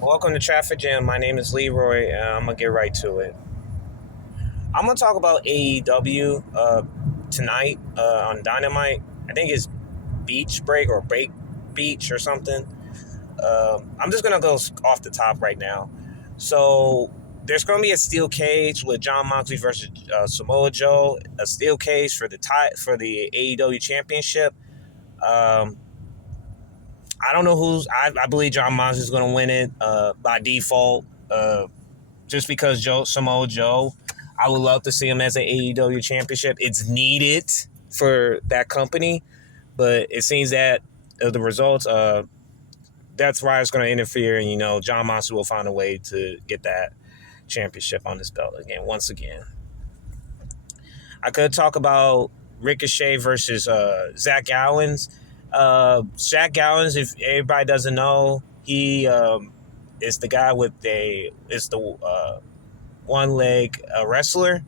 Welcome to Traffic Jam. My name is Leroy, and I'm gonna get right to it. I'm gonna talk about AEW tonight on Dynamite. I think it's Beach Break or Break Beach or something. I'm just gonna go off the top right now. So there's gonna be a steel cage with John Moxley versus Samoa Joe. A steel cage for the AEW Championship. Um, I don't know who's. I believe John Moxley is gonna win it by default. Just because Samoa Joe, I would love to see him as an AEW championship. It's needed for that company, but it seems that the results, that's why it's going to interfere. And, John Moxley will find a way to get that championship on his belt again, once again. I could talk about Ricochet versus Zach Owens. Zach Owens, if everybody doesn't know, he is the guy is the one leg wrestler.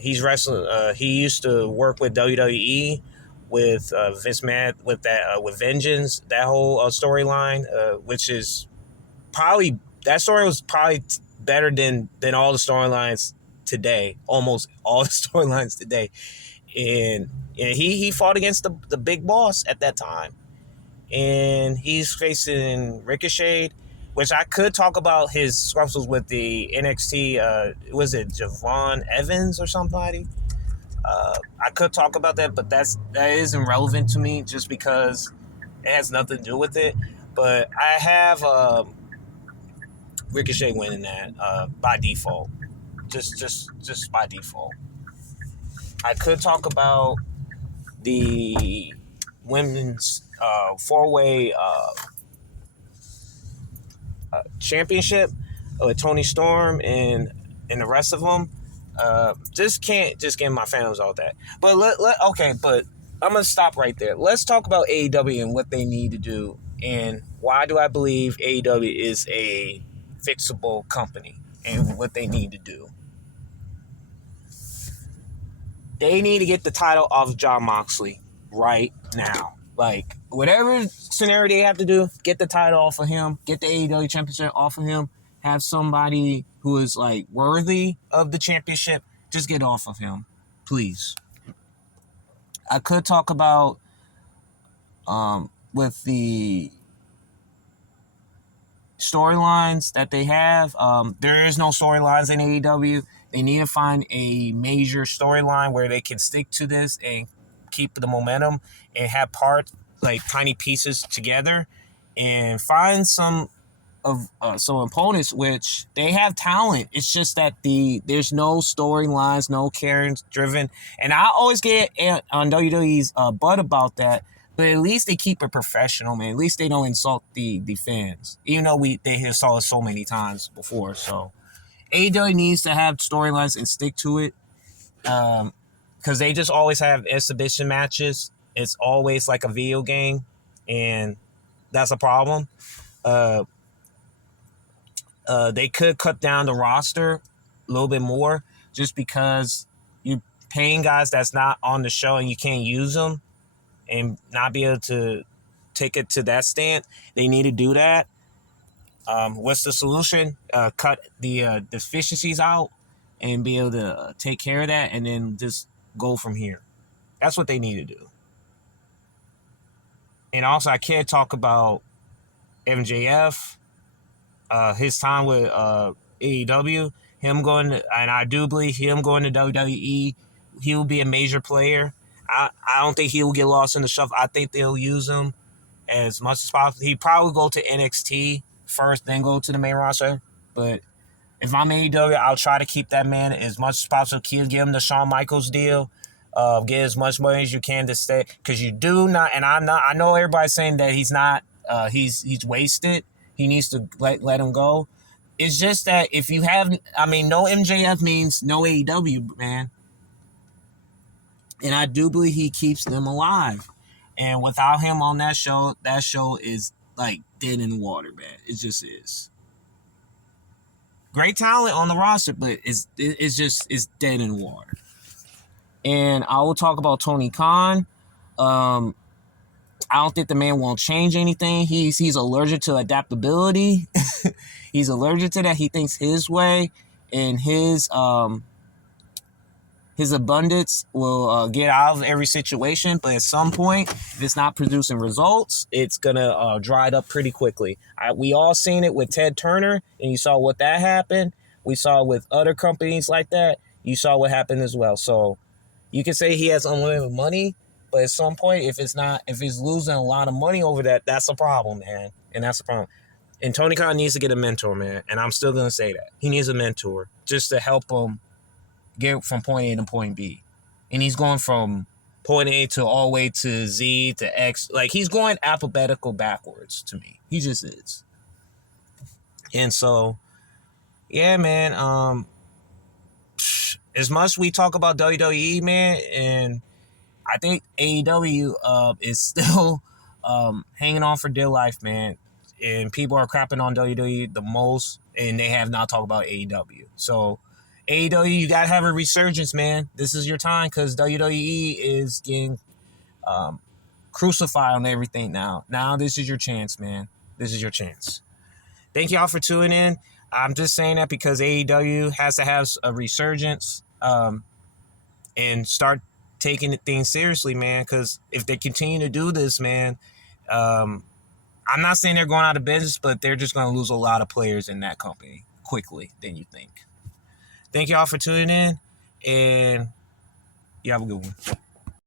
He's wrestling. He used to work with WWE with Vince McMahon with Vengeance. That whole storyline, which is probably that story was probably better than all the storylines today. Almost all the storylines today, and he fought against the big boss at that time, and he's facing Ricochet, which I could talk about his scuffles with the NXT. Was it Javon Evans or somebody? I could talk about that, but that isn't relevant to me just because it has nothing to do with it. But I have Ricochet winning that by default, just by default. I could talk about the women's four-way championship with Tony Storm and the rest of them. Just can't just give my fans all that. But but I'm gonna stop right there. Let's talk about AEW and what they need to do, and why do I believe AEW is a fixable company and what they need to do. They need to get the title off John Moxley right now. Like, whatever scenario they have to do, get the title off of him, get the AEW championship off of him, have somebody who is, like, worthy of the championship, just get off of him, please. I could talk about, with the storylines that they have, there is no storylines in AEW. They need to find a major storyline where they can stick to this and keep the momentum and have parts, like tiny pieces together, and find some opponents which they have talent. It's just that there's no storylines, no character driven, and I always get on WWE's butt about that. But at least they keep it professional, man. At least they don't insult the fans, even though they saw it so many times before. So AEW needs to have storylines and stick to it, because they just always have exhibition matches. It's always like a video game, and that's a problem. They could cut down the roster a little bit more, just because you're paying guys that's not on the show and you can't use them and not be able to take it to that stand. They need to do that. What's the solution? Cut the deficiencies out and be able to take care of that, and then just go from here. That's what they need to do. And also, I can't talk about MJF, his time with AEW, and I do believe him going to WWE, he will be a major player. I don't think he will get lost in the shuffle. I think they'll use him as much as possible. He'd probably go to NXT first, then go to the main roster. But if I'm AEW, I'll try to keep that man as much as possible. Give him the Shawn Michaels deal. Get as much money as you can to stay, because you do not. And I'm not. I know everybody's saying that he's not. He's wasted. He needs to let him go. It's just that if you have, no MJF means no AEW, man. And I do believe he keeps them alive. And without him on that show is like dead in the water, man. It just is. Great talent on the roster, but it's dead in the water. And I will talk about Tony Khan. I don't think the man won't change anything. He's allergic to adaptability. He's allergic to that. He thinks his way and his abundance will get out of every situation, but at some point, if it's not producing results, it's gonna dry it up pretty quickly. We all seen it with Ted Turner, and you saw what that happened. We saw it with other companies like that. You saw what happened as well. So you can say he has unlimited money, but at some point, if he's losing a lot of money over that, that's a problem, man, and that's a problem. And Tony Khan needs to get a mentor, man, and I'm still gonna say that he needs a mentor just to help him get from point A to point B. And he's going from point A to all the way to Z to X. Like, he's going alphabetical backwards to me. He just is. And so, yeah, man, as much we talk about WWE, man, and I think AEW is still hanging on for dear life, man. And people are crapping on WWE the most, and they have not talked about AEW. So, AEW, you gotta have a resurgence, man. This is your time because WWE is getting crucified on everything now. Now this is your chance, man. This is your chance. Thank y'all for tuning in. I'm just saying that because AEW has to have a resurgence and start taking things seriously, man. Because if they continue to do this, man, I'm not saying they're going out of business, but they're just going to lose a lot of players in that company quickly than you think. Thank y'all for tuning in, and you have a good one.